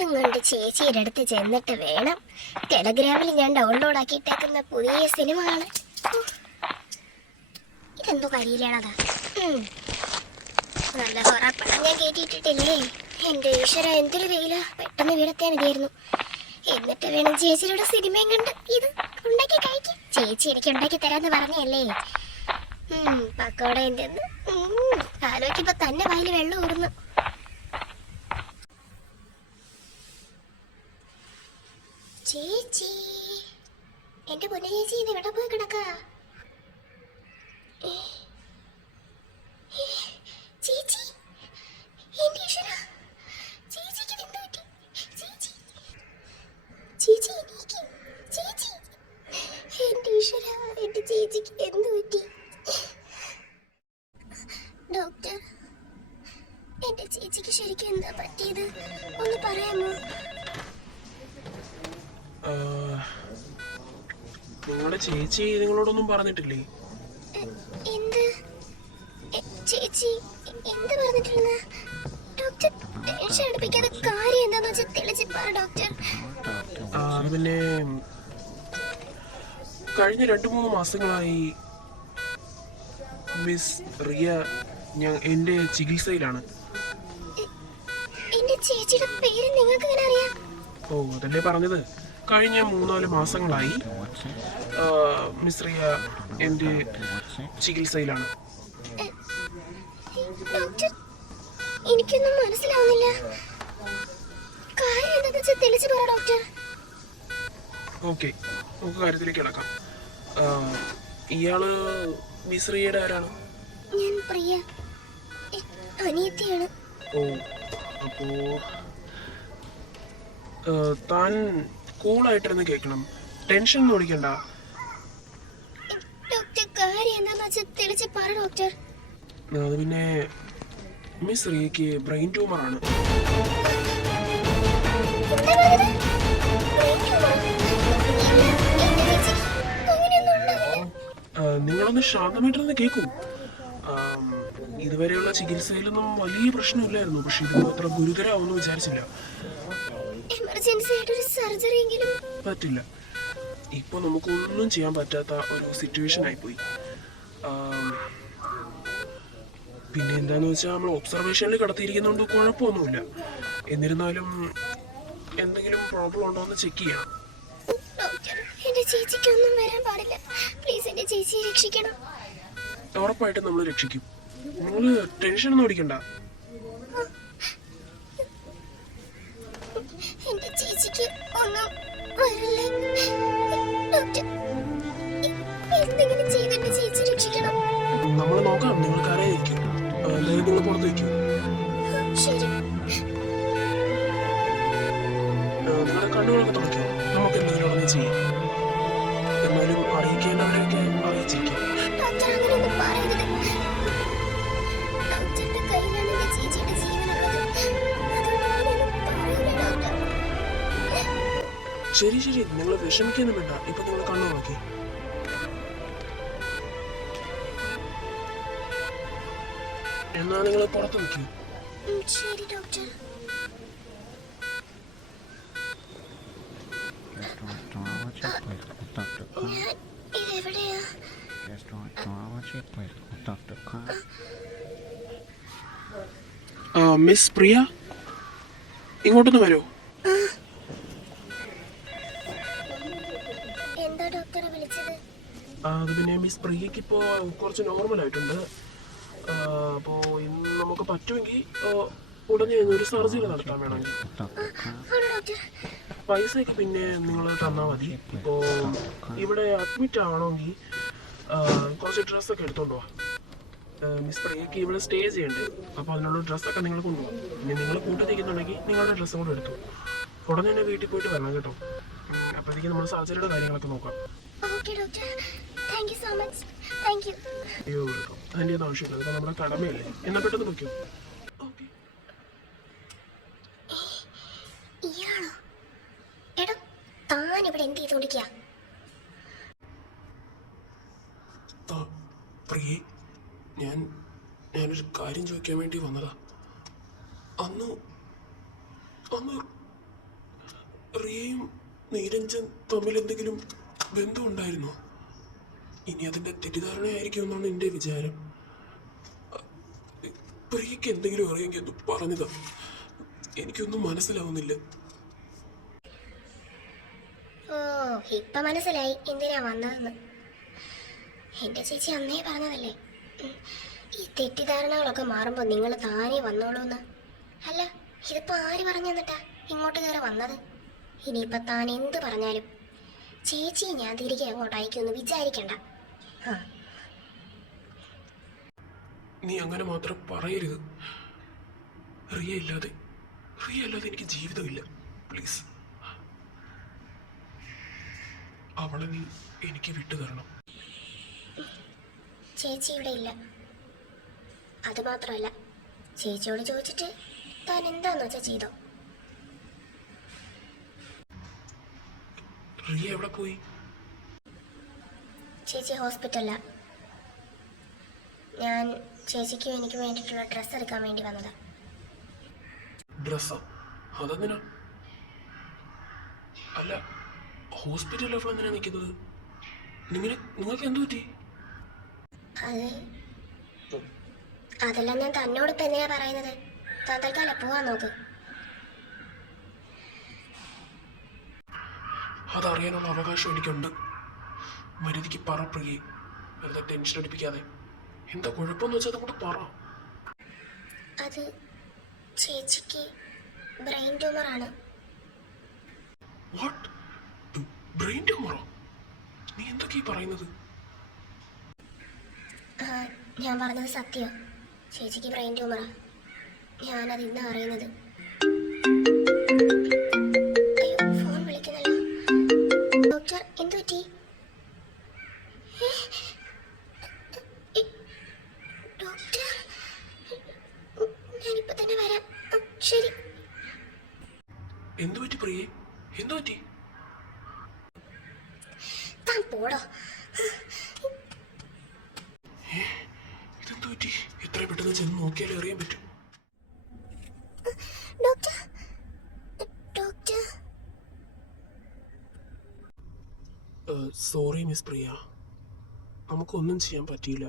ഇതും കൊണ്ട് ചേച്ചിയുടെ അടുത്ത് ചെന്നിട്ട് വേണം. ടെലഗ്രാമിൽ ഞാൻ ഡൗൺലോഡ് ആക്കിയിട്ടേക്കുന്ന പുതിയ സിനിമ ആണ്. ഇതെന്തോ കരിയിലാണതാ. നല്ല ഹൊറർ പടം ഞാൻ കേട്ടിട്ടില്ലേ. എന്റെ ഈശ്വര, എന്തൊരു വെയില. പെട്ടെന്ന് വീടത്താൻ മതിയായിരുന്നു. എന്നിട്ട് വേണം ചേച്ചിയുടെ സിനിമയും കണ്ട് ഇത് ഉണ്ടാക്കി കഴിക്കും. ചേച്ചി എനിക്ക് ഉണ്ടാക്കി തരാന്ന് പറഞ്ഞല്ലേ. പക്കോട എന്തെന്ന് ആലോചിക്കുമ്പോ തന്നെ വായിൽ വെള്ളം ഊർന്നു. ചേച്ചി, എന്റെ പൊന്നു ചേച്ചി, ഇത് എവിടെ പോയി കിടക്കാ? ചേച്ചി, എന്റെ ഈശ്വരാ, ചേച്ചിക്ക് എന്ത് പറ്റി? ചേച്ചി, ചേച്ചി എനിക്ക്, ചേച്ചി, എന്റെ ഈശ്വരാ, എന്റെ ചേച്ചിക്ക് എന്ത് പറ്റി? ഡോക്ടർ, എന്റെ ചേച്ചിക്ക് ശരിക്കും എന്താ പറ്റിയത്? ഒന്ന് പറയാമോ? നിങ്ങളുടെ ചേച്ചി നിങ്ങളോടൊന്നും പറഞ്ഞിട്ടില്ലേ? എന്ത് ചേച്ചി എന്ത് പറഞ്ഞിട്ടില്ലെന്ന്? ഡോക്ടർ, ടെൻഷൻ അടുപ്പിക്കാതെ കാര്യം എന്താന്ന് വെച്ചാൽ തെളിച്ച് പറ ഡോക്ടർ. അത് പിന്നെ കഴിഞ്ഞ 2-3 മാസങ്ങളായി മിസ് റിയ എന്റെ ചികിത്സയിലാണ്. എന്റെ ചേച്ചിയുടെ പേര് നിങ്ങൾക്ക് എങ്ങനെ അറിയാം? ഓ, അതല്ലേ പറഞ്ഞത്. കഴിഞ്ഞ 3-4 മാസങ്ങളായി മിസ് റിയ എന്റെ ചികിത്സയിലാണ്. ഡോക്ടർ, എനിക്കൊന്നും മനസ്സിലാവുന്നില്ല. കാര്യം എന്താണെന്ന് വെച്ചാൽ തെളിച്ച് പറ ഡോക്ടർ. ഓക്കെ, നമുക്ക് കാര്യത്തിലേക്ക് കിടക്കാം. ഇയാള് മിസ് റിയയുടെ ആരാണ്? ഞാൻ പ്രിയ, അനിയത്തിയാണ്. ഓ, അപ്പോ താൻ കൂളായിട്ടിരുന്ന് കേൾക്കണം, ടെൻഷൻ ഒന്നും ഓടിക്കണ്ട. ഡോക്ടർ, കാര്യം എന്താണെന്ന് വെച്ചാൽ തെളിച്ച് പറ ഡോക്ടർ. അത് പിന്നെ മിസ് റിയയ്ക്ക് ബ്രെയിൻ ട്യൂമറാണ്. നിങ്ങളൊന്ന് ശാന്തമായിട്ടിരുന്ന് കേൾക്കൂ. ഇതുവരെയുള്ള ചികിത്സയിലൊന്നും വലിയ പ്രശ്നമില്ലായിരുന്നു, പക്ഷെ ഇത് അത്ര ഗുരുതരമാവെന്ന് വിചാരിച്ചില്ല. പറ്റില്ല, ഇപ്പൊ നമുക്കൊന്നും ചെയ്യാൻ പറ്റാത്ത ഒരു സിറ്റുവേഷൻ ആയിപ്പോയി. പിന്നെ എന്താന്ന് വെച്ചാൽ നമ്മൾ ഒബ്സർവേഷനിൽ കിടത്തിയിരിക്കുന്നതുകൊണ്ട് കുഴപ്പമൊന്നുമില്ല. എന്നിരുന്നാലും എന്തെങ്കിലും പ്രോബ്ലം ഉണ്ടോ എന്ന് ചെക്ക് ചെയ്യണം. എന്റെ ചേച്ചിക്കൊന്നും വരാൻ പാടില്ല. പ്ലീസ്, എന്റെ ചേച്ചിയെ രക്ഷിക്കണം. ഉറപ്പായിട്ടും നമ്മൾ രക്ഷിക്കും. നിങ്ങൾ ടെൻഷൻ ഒന്നും ഓടിക്കണ്ട. എന്റെ ചേച്ചിക്ക് ഒന്നും വരില്ലേ ഡോക്ടർ? എന്തെങ്കിലും ചെയ്ത് എന്റെ ചേച്ചി രക്ഷിക്കണം. നമ്മൾ നോക്കാം. നിങ്ങൾ കരയായിരിക്കും, നിങ്ങൾ പുറത്ത് വയ്ക്കും. ശരി. നിങ്ങളുടെ കണ്ണുകളൊക്കെ തുറക്കും. നമുക്ക് എന്തെങ്കിലും ഉടനെ ചെയ്യാം. എന്നാലും അറിയിക്കേണ്ടവരെയൊക്കെ അറിയിച്ചിരിക്കും. ഡോക്ടർ, അങ്ങനെയൊന്നും പറയരുത്. ഡോക്ടറുടെ കയ്യിലാണ് എന്റെ ചേച്ചിയുടെ ജീവനുള്ളത്. ശരി ശരി, നിങ്ങൾ വിഷമിക്കൊന്നും വേണ്ട. ഇപ്പൊ നിങ്ങൾ കണ്ണു നോക്കി. എന്നാ നിങ്ങൾ പുറത്ത് നിൽക്കൂ. ശരി ഡോക്ടർ. ഇതെവിടെയാ? മിസ് പ്രിയ, ഇങ്ങോട്ടൊന്ന് വരൂ. എന്താ ഡോക്ടറെ വിളിച്ചത്? അത് പിന്നെ മിസ് പ്രിയക്ക് ഇപ്പോ കുറച്ച് നോർമൽ ആയിട്ടുണ്ട്. അപ്പോ ഇന്ന് നമുക്ക് പറ്റുമെങ്കിൽ ഉടനെ ഒരു സർജറി നടത്താൻ വേണമെങ്കിൽ. പൈസയൊക്കെ പിന്നെ നിങ്ങൾ തന്നാൽ മതി. ഇപ്പോ ഇവിടെ അഡ്മിറ്റ് ആവണമെങ്കിൽ കുറച്ച് ഡ്രസ്സൊക്കെ എടുത്തോണ്ട് പോവാ. മിസ് പ്രിയക്ക് ഇവിടെ സ്റ്റേ ചെയ്യണ്ടേ, അപ്പോൾ അതിനുള്ള ഡ്രസ്സൊക്കെ നിങ്ങൾ കൊണ്ടുപോകാം. പിന്നെ നിങ്ങൾ കൂട്ടത്തിരിക്കുന്നുണ്ടെങ്കിൽ നിങ്ങളുടെ ഡ്രസ്സും കൂടെ എടുത്തു ഉടനെ തന്നെ വീട്ടിൽ പോയിട്ട് വരണം കേട്ടോ. അപ്പോഴത്തേക്ക് നമ്മൾ സർജറിയുടെ കാര്യങ്ങളൊക്കെ നോക്കാം. അയ്യോ, വെൽക്കം. അതിൻ്റെ ഒന്നും ആവശ്യമില്ല, അതൊക്കെ നമ്മുടെ കടമയല്ലേ. എന്നാൽ പെട്ടെന്ന് വയ്ക്കൂ. ഇയാളോ? എടോ, താൻ ഇവിടെ എന്ത് ചെയ്തോണ്ടിരിക്കുക? പ്രിയേ, ഞാനൊരു കാര്യം ചോദിക്കാൻ വേണ്ടി വന്നതാ. അന്ന് റിയയും നീരഞ്ജൻ തമ്മിൽ എന്തെങ്കിലും ബന്ധമുണ്ടായിരുന്നോ? ഇനി അതിന്റെ തെറ്റിദ്ധാരണയായിരിക്കും എന്നാണ് എൻ്റെ വിചാരം. പ്രിയക്ക് എന്തെങ്കിലും അറിയാമെങ്കിൽ ഒന്ന് പറഞ്ഞതാ. എനിക്കൊന്നും മനസ്സിലാവുന്നില്ല. ഓ, ഇപ്പൊ മനസ്സിലായി എന്തിനാ വന്നതെന്ന്. എന്റെ ചേച്ചി അന്നേ പറഞ്ഞതല്ലേ, ഈ തെറ്റിദ്ധാരണകളൊക്കെ മാറുമ്പോ നിങ്ങൾ താനേ വന്നോളൂന്ന്. അല്ല, ഇതിപ്പോ ആര് പറഞ്ഞു തന്നിട്ടാ ഇങ്ങോട്ട് കയറി വന്നത്? ഇനിയിപ്പൊ താൻ എന്ത് പറഞ്ഞാലും ചേച്ചി ഞാൻ തിരികെ അങ്ങോട്ട് അയക്കുമെന്ന് വിചാരിക്കണ്ട. നീ അങ്ങനെ മാത്രം പറയരുത്. റിയ ഇല്ലാതെ എനിക്ക് ജീവിതമില്ല. പ്ലീസ്, അവളെ നീ എനിക്ക് വിട്ടു തരണം. ചേച്ചി ഇവിടെ ഇല്ല. അതുമാത്രമല്ല, ചേച്ചിയോട് ചോദിച്ചിട്ട് താൻ എന്താന്ന് വെച്ചാ ചെയ്തോ. റിയ എവിടെ പോയി? ചേച്ചി ഹോസ്പിറ്റലിലാ. ഞാൻ ചേച്ചിക്കും എനിക്ക് വേണ്ടിയിട്ടുള്ള ഡ്രസ്സ് എടുക്കാൻ വേണ്ടി വന്നതാ. ഡ്രസ്സാ? അതെന്തിനാ? അല്ല, ഹോസ്പിറ്റലിൽ എവിടെ എന്തിനാ നിൽക്കുന്നത്? നിങ്ങൾക്ക് എന്തു പറ്റി? അതെല്ലാം ഞാൻ തന്നോട് ഇപ്പൊ എന്തിനാ പറയുന്നത്? താൻ തൽക്കാലം പോവാൻ നോക്ക്. അതറിയാനുള്ള അവകാശം എനിക്കുണ്ട്. മര്യാദയ്ക്ക് പറ പ്രിയേ, വെറുതെ ടെൻഷൻ അടിപ്പിക്കാതെ. എന്താ കുഴപ്പമെന്ന് വെച്ചാൽ അതുകൊണ്ട് പറ. അത് ചേച്ചിക്ക് ബ്രെയിൻ ട്യൂമറാണ്. വാട്ട്? ബ്രെയിൻ ട്യൂമറോ? നീ എന്തൊക്കെയാ പറയുന്നത്? ഞാൻ പറഞ്ഞത് സത്യോ? ചേച്ചിക്ക് ബ്രെയിൻ ട്യൂമറാ. ഞാനത് ഇന്നാ അറിയുന്നത്. അയ്യോ, ഫോൺ വിളിക്കുന്നല്ലോ. ഡോക്ടർ, എന്തു പറ്റി? ഡോക്ടർ, ഞാനിപ്പോ തന്നെ വരാം. ശരി. എന്തു പറ്റി പ്രിയേ? എന്തു പറ്റി? താൻ പോടോ. ഇതെന്തു പറ്റി? എത്ര പെട്ടെന്ന് ചെന്ന് നോക്കിയാലേ അറിയാൻ പറ്റും. Doctor, doctor. സോറി മിസ് പ്രിയ, നമുക്കൊന്നും ചെയ്യാൻ പറ്റിയില്ല.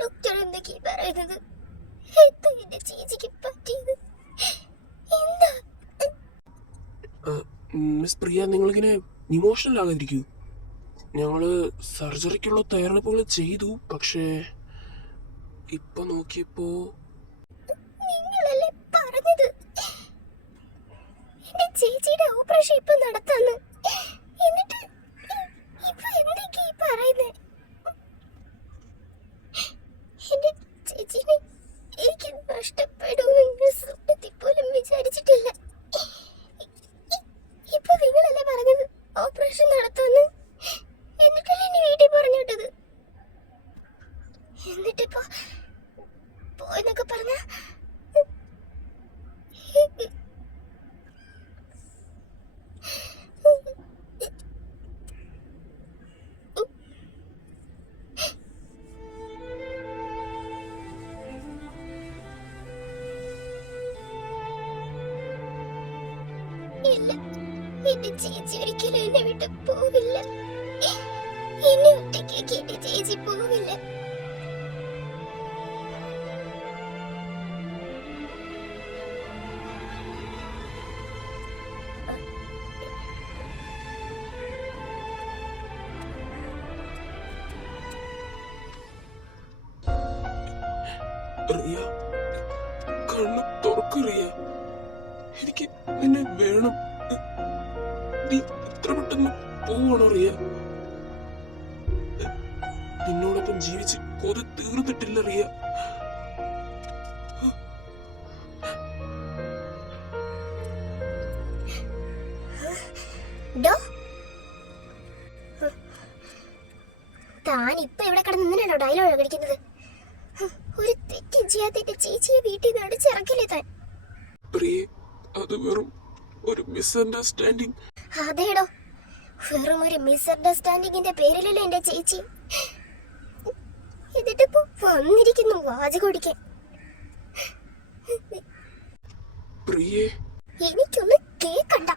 ഡോക്ടർ എന്തൊക്കെയാ പറയുന്നത്? എന്താ എന്റെ ചേച്ചിക്ക് പറ്റിയത്? എന്താ? മിസ് പ്രിയ, നിങ്ങളിങ്ങനെ ഇമോഷണൽ ആകാതിരിക്കൂ. ഞങ്ങള് സർജറിക്കുള്ള തയ്യാറെടുപ്പുകൾ ചെയ്തു. പക്ഷേ ഇപ്പൊ നോക്കിയപ്പോ നിങ്ങളല്ലേ പറഞ്ഞത് എന്റെ ചേച്ചിയുടെ ഓപ്പറേഷൻ ഇപ്പൊ നടത്താന്ന്? എന്നിട്ട് ഇപ്പൊ എന്തൊക്കെയാ പറയുന്നേ? എന്റെ ചേച്ചിനെ എനിക്ക് നഷ്ടപ്പെടുമെന്ന് സ്വപ്നത്തിൽ പോലും വിചാരിച്ചിട്ടില്ല. ഇപ്പൊ നിങ്ങളല്ലേ പറഞ്ഞത് ഓപ്പറേഷൻ നടത്താന്ന്? എന്നിട്ടല്ലേ എന്നെ വീട്ടിൽ പറഞ്ഞു വിട്ടത്? എന്നിട്ടിപ്പോ പോയെന്നൊക്കെ പറഞ്ഞ ഇല്ല, എന്റെ ചേച്ചി ഒരിക്കലും എന്നെ വിട്ട് പോവില്ല. എന്നെ ഒറ്റയ്ക്കാക്കി എന്റെ ചേച്ചി പോവില്ല. റിയ, കണ്ണ് തുറക്ക് റിയ. എനിക്ക് നിന്നെ വേണം. നീ ഇത്ര പെട്ടെന്ന് പോവാണോ റിയ? നിന്നോടൊപ്പം ജീവിച്ച് കൊതി തീർന്നിട്ടില്ല റിയ. താൻ ഇപ്പൊ ഇവിടെ കിടന്ന് നിന്നാണോ ഡയലോഗ് അടിക്കുന്നത്? ഒരു തെറ്റും ചെയ്യാത്ത എന്റെ ചേച്ചിയെ വീട്ടിൽ നിന്ന് അടിച്ചിറക്കില്ലേ താൻ? പ്രിയേ, അത് വെറും ഒരു മിസ്അണ്ടർസ്റ്റാൻഡിങ്. അതേടോ, വെറും ഒരു മിസ്അണ്ടർസ്റ്റാൻഡിങ്ങിന്റെ പേരിലല്ലേ എന്റെ ചേച്ചി. എന്നിട്ടിപ്പോ വന്നിരിക്കുന്നു വാചകം ഓടിക്കാൻ. പ്രിയേ എനിക്കൊന്ന് കേക്കണ്ട.